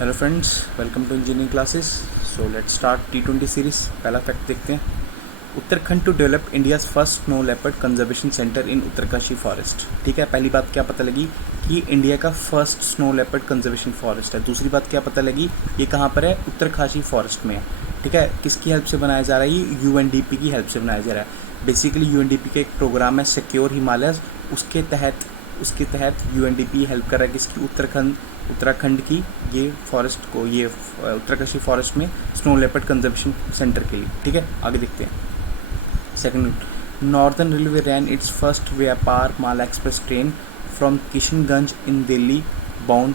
Hello friends, welcome to engineering classes. So let's start T20 series. पहला fact देखते हैं। Uttarakhand to develop India's first snow leopard conservation centre in Uttarkashi forest. ठीक है, पहली बात क्या पता लगी कि इंडिया का first snow leopard conservation forest है। दूसरी बात क्या पता लगी, ये कहाँ पर है? उत्तरकाशी फॉरेस्ट में है। ठीक है, किसकी हेल्प से बनाया जा रहा है? ये UNDP की हेल्प से बनाया जा रहा है। बेसिकली UNDP का एक प्रोग्राम है सिक्योर हिमालयस, उसके तहत UNDP हेल्प कर रहा है किसकी? उत्तराखंड की ये फॉरेस्ट को, ये उत्तरकाशी फॉरेस्ट में स्नो लेपर्ड कंजर्वेशन सेंटर के लिए। ठीक है, आगे देखते हैं। Second, northern railway ran its first Vyapar Mala express train from Kishanganj in Delhi bound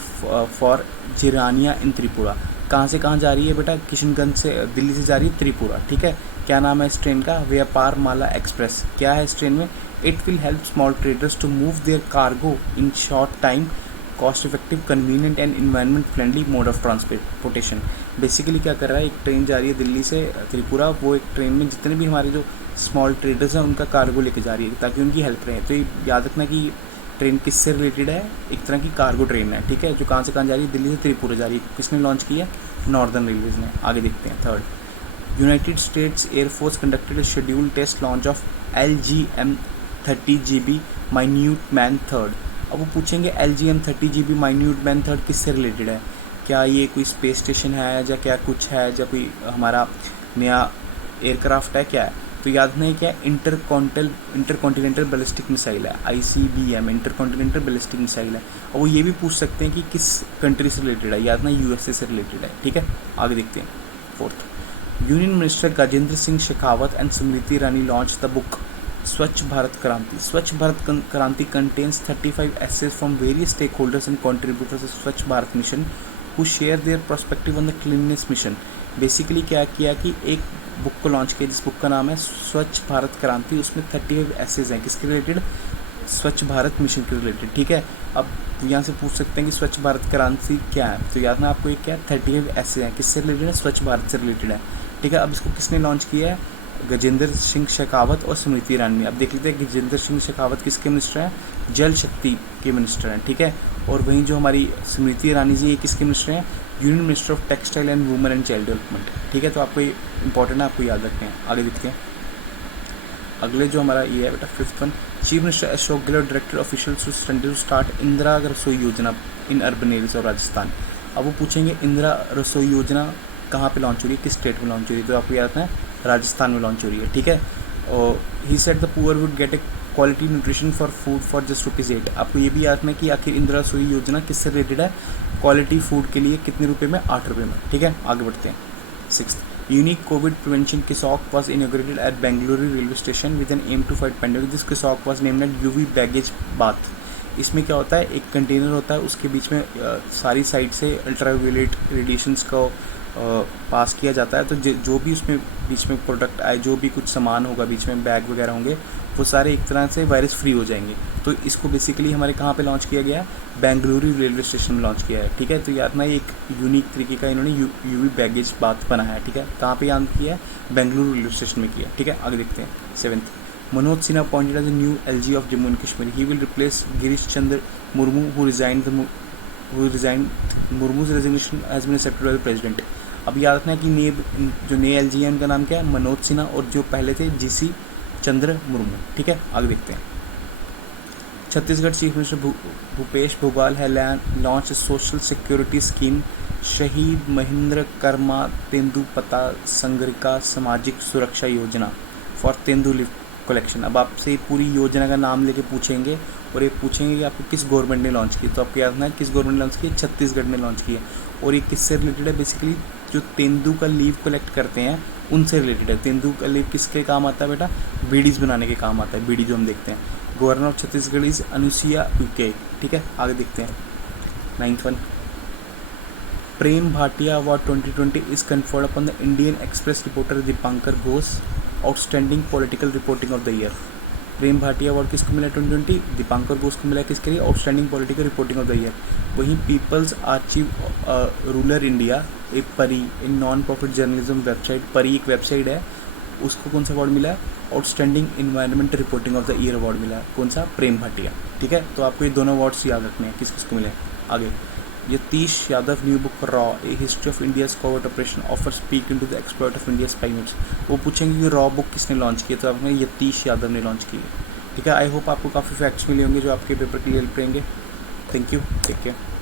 for Jirania in Tripura. कहाँ से कहाँ जा रही है बेटा? किशनगंज से, दिल्ली से जा रही है त्रिपुरा। ठीक है, क्या नाम है इस ट्रेन का? व्यापार माला एक्सप्रेस। क्या है इस ट्रेन में? It will help small traders to move their cargo in short time, cost effective, convenient and environment friendly mode of transportation. Basically क्या कर रहा है, एक ट्रेन जा रही है दिल्ली से त्रिपुरा, वो एक ट्रेन में जितने भी हमारे जो स्मॉल ट्रेडर्स हैं उनका कार्गो लेके जा रही है ताकि उनकी हेल्प रहे। तो ये याद रखना कि ट्रेन किससे रिलेटेड है? एक तरह की कार्गो ट्रेन है। ठीक है, जो कहाँ से कहाँ जा रही है? दिल्ली से त्रिपुरा जा रही है। किसने लॉन्च की है? नॉर्दर्न रेलवेज ने। आगे देखते हैं। Third, United States air force conducted schedule test launch of LGM-30GB Minuteman third. अब वो पूछेंगे LGM-30GB माइन्यूट मैन थर्ड किससे रिलेटेड है? क्या ये कोई स्पेस स्टेशन है या क्या कुछ है, या कोई हमारा नया एयरक्राफ्ट है, क्या है? तो याद नहीं, क्या इंटरकॉन्टिनेंटल बैलिस्टिक मिसाइल है, ICBM, इंटरकॉन्टिनेंटल बैलिस्टिक मिसाइल है। और वो ये भी पूछ सकते हैं कि किस कंट्री से रिलेटेड है। याद नहीं, USA से रिलेटेड है। ठीक है, आगे देखते हैं। Fourth, union minister Gajendra Singh Shekhawat and Smriti Irani launch the book स्वच्छ भारत क्रांति। स्वच्छ भारत क्रांति contains 35 essays from various stakeholders and contributors of स्वच्छ Bharat mission who share their perspective on the cleanliness mission। Basically क्या किया कि एक बुक को लॉन्च किया जिस बुक का नाम है स्वच्छ भारत क्रांति। उसमें 35 एसेज हैं किसके रिलेटेड? स्वच्छ भारत मिशन के रिलेटेड। ठीक है, अब यहाँ से पूछ सकते हैं कि स्वच्छ भारत क्रांति क्या है, तो याद ना आपको ये क्या है? 35 एसेज हैं किससे रिलेटेड है? स्वच्छ भारत से रिलेटेड है। ठीक है, अब इसको किसने लॉन्च किया है? गजेंद्र सिंह शेखावत और स्मृति ईरानी। अब देख लेते हैं गजेंद्र सिंह शेखावत किसके मिनिस्टर हैं? जल शक्ति के मिनिस्टर हैं। ठीक है, और वहीं जो हमारी स्मृति ईरानी जी ये किसके मिनिस्टर हैं? Union minister of textile and women and child development. ठीक है, तो आपको ये इंपॉर्टेंट है, आपको याद रखते हैं। आगे देखते हैं। अगले जो हमारा ये है बेटा fifth one, chief minister Ashok Gehlot director official to start Indira Rasoi Yojana in urban areas of Rajasthan. अब वो पूछेंगे इंदिरा रसोई योजना कहाँ पे लॉन्च हो रही है, किस स्टेट में लॉन्च हो रही है? तो आपको याद है राजस्थान में लॉन्च हो रही है। ठीक है, और he said the poor would get A quality nutrition for food for just ₹8। आपको ये भी याद है कि आखिर इंदिरा रसोई योजना किससे रिलेटेड है? क्वालिटी फूड के लिए कितने रुपए में? ₹8 में। ठीक है, आगे बढ़ते हैं। Sixth, unique covid prevention kiosk was inaugurated at Bengaluru railway station with an aim to fight pandemic. This kiosk was named at UV baggage bath. इसमें क्या होता है, एक कंटेनर होता है, उसके बीच में सारी साइड से अल्ट्रावायलेट रेडिएशंस को पास किया जाता है। तो जो भी उसमें बीच में प्रोडक्ट आए, जो भी कुछ सामान होगा बीच में, बैग वगैरह होंगे, वो सारे एक तरह से वायरस फ्री हो जाएंगे। तो इसको बेसिकली हमारे कहाँ पे लॉन्च किया गया है? बेंगलुरु रेलवे स्टेशन में लॉन्च किया है। ठीक है, तो याद ना एक यूनिक तरीके का इन्होंने UV बैगेज बाथ बनाया है। ठीक है, कहाँ पे याद किया है? बेंगलुरु रेलवे स्टेशन में किया। ठीक है, आगे देखते हैं। Seventh, Manoj Sinha appointed as the new LG of Jammu and Kashmir. He will replace Girish Chandra Murmu who resigned Murmu's resignation has been accepted by the president. अब याद रखना है कि जो नए LG है उनका नाम क्या है? मनोज सिन्हा, और जो पहले थे GC चंद्र मुर्मू। ठीक है, आगे देखते हैं। छत्तीसगढ़ चीफ मिनिस्टर भूपेश बघेल है लॉन्च सोशल सिक्योरिटी स्कीम शहीद महेंद्र कर्मा तेंदुपत्ता संगरिका सामाजिक सुरक्षा योजना फॉर तेंदु लिफ्ट कलेक्शन। अब आपसे पूरी योजना का नाम लेके पूछेंगे और ये पूछेंगे कि आपको किस गवर्नमेंट ने लॉन्च की। तो आपको याद रखना है किस गवर्नमेंट ने लॉन्च की है? छत्तीसगढ़ ने लॉन्च की है। और ये किससे रिलेटेड है? बेसिकली जो तेंदु का लीव कलेक्ट करते हैं उनसे रिलेटेड है। तेंदु का लीव किसके काम आता है बेटा? बीडीज बनाने के काम आता है। बीडी जो हम देखते हैं। Governor of Chhattisgarh is Anusuiya Uikey. ठीक है, आगे देखते हैं। Ninth one, Prem Bhatia award 2020 is conferred upon the Indian express reporter Dipankar Ghosh outstanding political reporting of the year. Prem Bhatia award किसको मिला 2020? दीपांकर घोष को मिला। किसके लिए? Outstanding political reporting of the year. वहीं पीपल्स आर्चिव रूरल इंडिया एक परी, एक नॉन प्रॉफिट जर्नलिज्म वेबसाइट, परी एक वेबसाइट है, उसको कौन सा अवार्ड मिला है? Outstanding environment reporting of the year award मिला है। कौन सा? प्रेम भाटिया। ठीक है, तो आपको ये दोनों अवार्ड्स याद रखने हैं किस किस को मिले। आगे, यतीश यादव न्यू बुक रॉ a history of India's covert operation offer speak into the exploit of India spy meets. वो पूछेंगे कि रॉ बुक किसने लॉन्च की है, तो आपने यतीश यादव ने लॉन्च की है। ठीक है, आई होप आपको काफ़ी फैक्ट्स मिले होंगे जो आपके पेपर क्लियर करेंगे। Thank you, take care.